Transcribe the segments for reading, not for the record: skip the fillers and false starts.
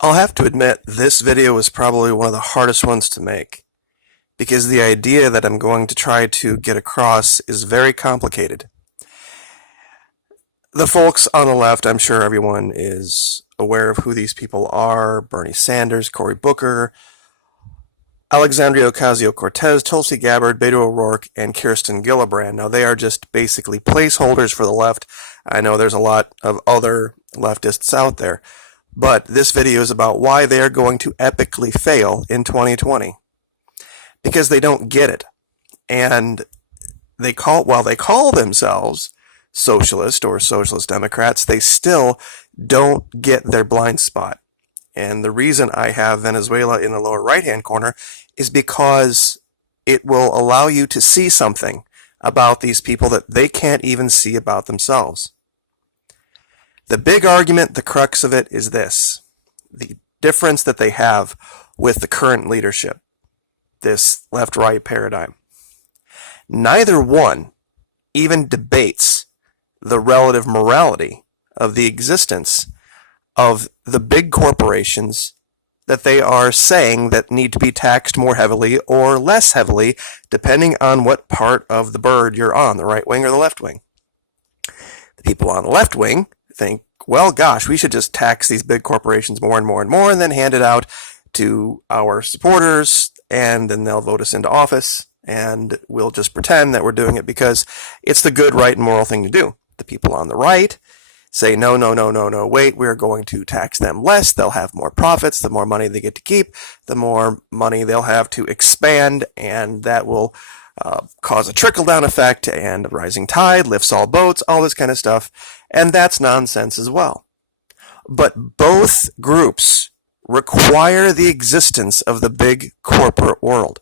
I'll have to admit, this video was probably one of the hardest ones to make, because the idea that I'm going to try to get across is very complicated. The folks on the left, I'm sure everyone is aware of who these people are: Bernie Sanders, Cory Booker, Alexandria Ocasio-Cortez, Tulsi Gabbard, Beto O'Rourke, and Kirsten Gillibrand. Now, they are just basically placeholders for the left. I know there's a lot of other leftists out there, but this video is about why they are going to epically fail in 2020. Because they don't get it. And while they call themselves socialist or socialist Democrats, they still don't get their blind spot. And the reason I have Venezuela in the lower right-hand corner is because it will allow you to see something about these people that they can't even see about themselves. The big argument, the crux of it, is this: the difference that they have with the current leadership, this left-right paradigm. Neither one even debates the relative morality of the existence of the big corporations that they are saying that need to be taxed more heavily or less heavily, depending on what part of the bird you're on, the right wing or the left wing. The people on the left wing think, well, gosh, we should just tax these big corporations more and more and more, and then hand it out to our supporters, and then they'll vote us into office, and we'll just pretend that we're doing it because it's the good, right, and moral thing to do. The people on the right say, no, no, no, no, no, wait, we're going to tax them less. They'll have more profits. The more money they get to keep, the more money they'll have to expand, and that will cause a trickle-down effect, and a rising tide lifts all boats, all this kind of stuff, and that's nonsense as well. But both groups require the existence of the big corporate world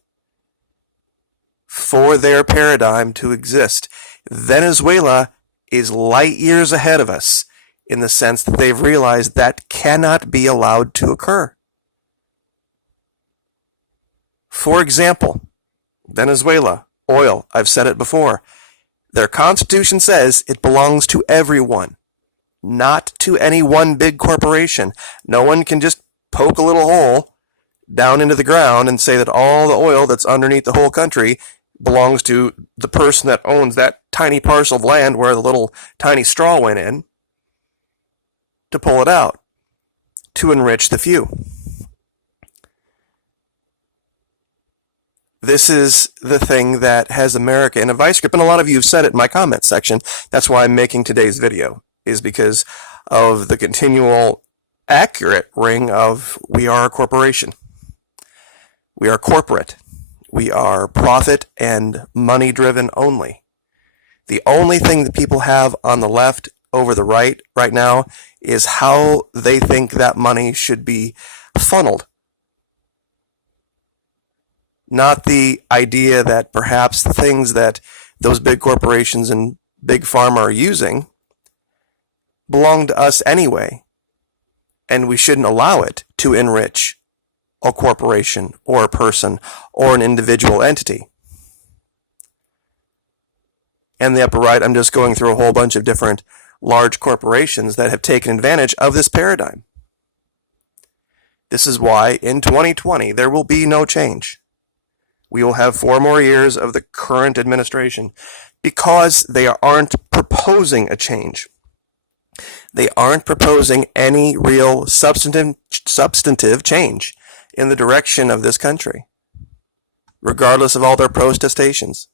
for their paradigm to exist. Venezuela is light years ahead of us in the sense that they've realized that cannot be allowed to occur. For example, Venezuela, oil, I've said it before, their constitution says it belongs to everyone, not to any one big corporation. No one can just poke a little hole down into the ground and say that all the oil that's underneath the whole country belongs to the person that owns that tiny parcel of land where the little tiny straw went in to pull it out, to enrich the few. This is the thing that has America in a vice grip, and a lot of you have said it in my comment section. That's why I'm making today's video, is because of the continual accurate ring of we are a corporation. We are corporate. We are profit and money driven only. The only thing that people have on the left over the right now is how they think that money should be funneled. Not the idea that perhaps the things that those big corporations and big pharma are using belong to us anyway, and we shouldn't allow it to enrich a corporation or a person or an individual entity. And the upper right, I'm just going through a whole bunch of different large corporations that have taken advantage of this paradigm. This is why in 2020 there will be no change. We will have 4 more years of the current administration because they aren't proposing a change. They aren't proposing any real substantive change in the direction of this country, regardless of all their protestations.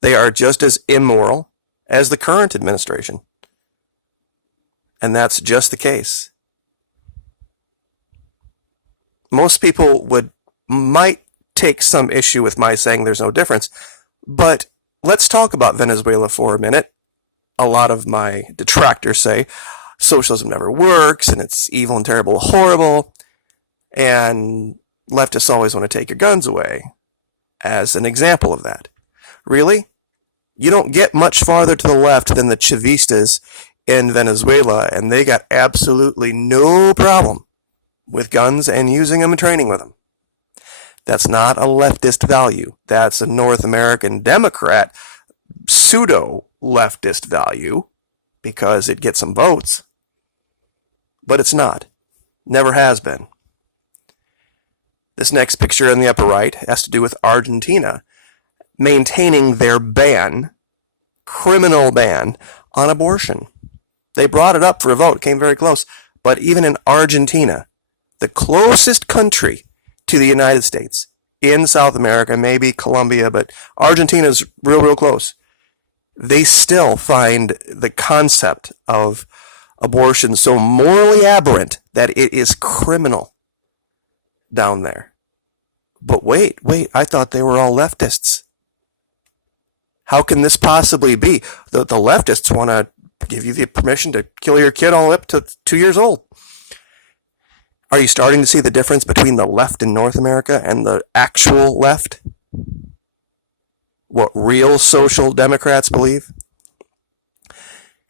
They are just as immoral as the current administration. And that's just the case. Most people might take some issue with my saying there's no difference, but let's talk about Venezuela for a minute. A lot of my detractors say socialism never works, and it's evil and terrible, horrible, and leftists always want to take your guns away as an example of that. Really? You don't get much farther to the left than the Chavistas in Venezuela, and they got absolutely no problem with guns and using them and training with them. That's not a leftist value. That's a North American Democrat pseudo-leftist value because it gets some votes. But it's not. Never has been. This next picture in the upper right has to do with Argentina maintaining their ban, criminal ban, on abortion. They brought it up for a vote, came very close. But even in Argentina, the closest country to the United States in South America, maybe Colombia, but Argentina's real close. They still find the concept of abortion so morally aberrant that it is criminal down there. But wait, I thought they were all leftists. How can this possibly be? The leftists want to give you the permission to kill your kid all up to 2 years old. Are you starting to see the difference between the left in North America and the actual left? What real social democrats believe?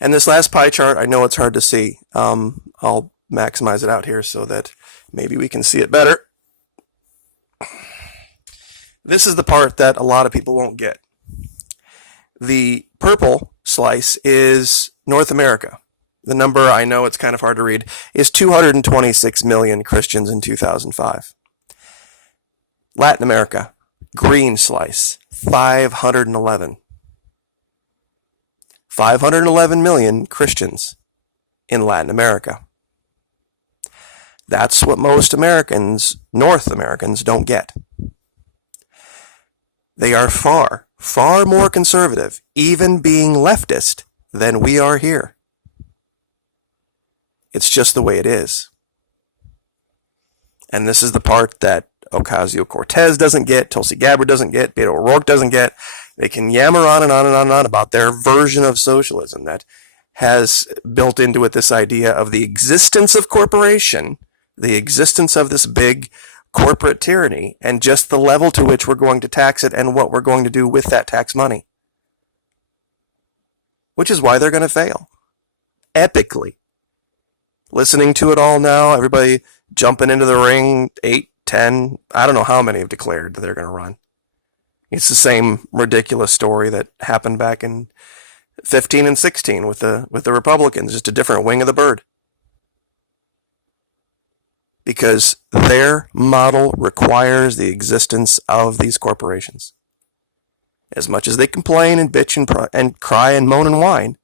And this last pie chart, I know it's hard to see. I'll maximize it out here so that maybe we can see it better. This is the part that a lot of people won't get. The purple slice is North America. The number, I know it's kind of hard to read, is 226 million Christians in 2005. Latin America, green slice, 511. 511 million Christians in Latin America. That's what most Americans, North Americans, don't get. They are far more conservative, even being leftist, than we are here. It's just the way it is. And this is the part that Ocasio-Cortez doesn't get, Tulsi Gabbard doesn't get, Beto O'Rourke doesn't get. They can yammer on and on and on and on about their version of socialism that has built into it this idea of the existence of corporation, the existence of this big corporate tyranny, and just the level to which we're going to tax it and what we're going to do with that tax money. Which is why they're going to fail. Epically. Listening to it all now, everybody jumping into the ring, 8, 10, I don't know how many have declared that they're going to run. It's the same ridiculous story that happened back in 15 and 16 with the Republicans, just a different wing of the bird. Because their model requires the existence of these corporations. As much as they complain and bitch and cry and moan and whine,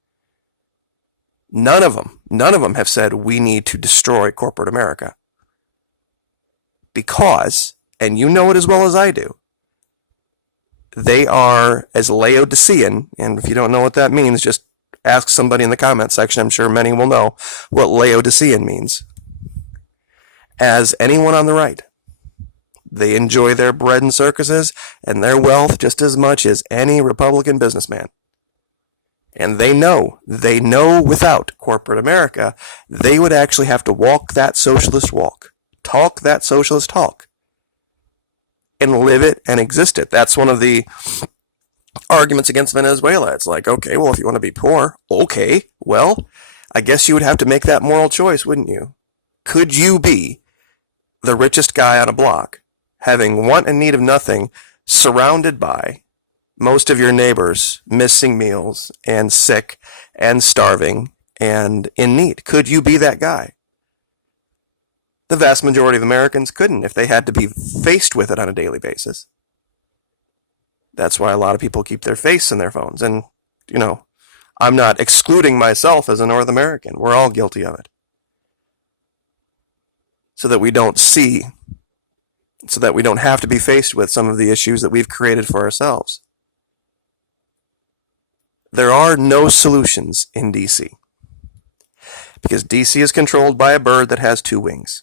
none of them have said we need to destroy corporate America. Because, and you know it as well as I do, they are as Laodicean, and if you don't know what that means, just ask somebody in the comment section. I'm sure many will know what Laodicean means. As anyone on the right. They enjoy their bread and circuses and their wealth just as much as any Republican businessman. And they know without corporate America, they would actually have to walk that socialist walk, talk that socialist talk, and live it and exist it. That's one of the arguments against Venezuela. It's like, okay, well, if you want to be poor, okay, well, I guess you would have to make that moral choice, wouldn't you? Could you be the richest guy on a block, having want and need of nothing, surrounded by most of your neighbors missing meals and sick and starving and in need? Could you be that guy? The vast majority of Americans couldn't if they had to be faced with it on a daily basis. That's why a lot of people keep their face in their phones. And, you know, I'm not excluding myself as a North American. We're all guilty of it. So that we don't see, so that we don't have to be faced with some of the issues that we've created for ourselves. There are no solutions in DC. Because DC is controlled by a bird that has 2 wings.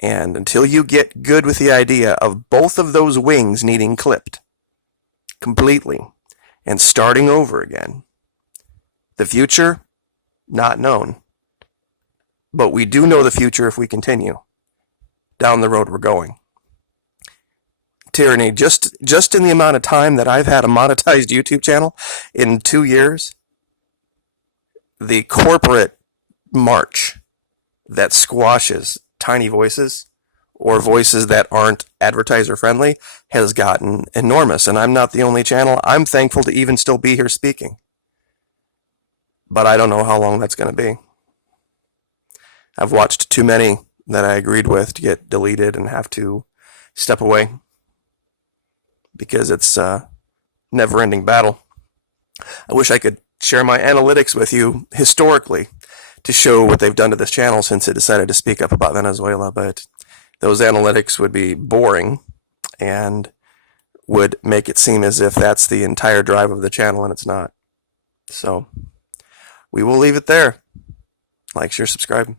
And until you get good with the idea of both of those wings needing clipped completely and starting over again, the future, not known. But we do know the future if we continue down the road we're going. Tyranny, just in the amount of time that I've had a monetized YouTube channel, in 2 years, the corporate march that squashes tiny voices or voices that aren't advertiser friendly has gotten enormous. And I'm not the only channel. I'm thankful to even still be here speaking. But I don't know how long that's going to be. I've watched too many that I agreed with to get deleted and have to step away because it's a never-ending battle. I wish I could share my analytics with you historically to show what they've done to this channel since it decided to speak up about Venezuela, but those analytics would be boring and would make it seem as if that's the entire drive of the channel, and it's not. So we will leave it there. Like, share, subscribe.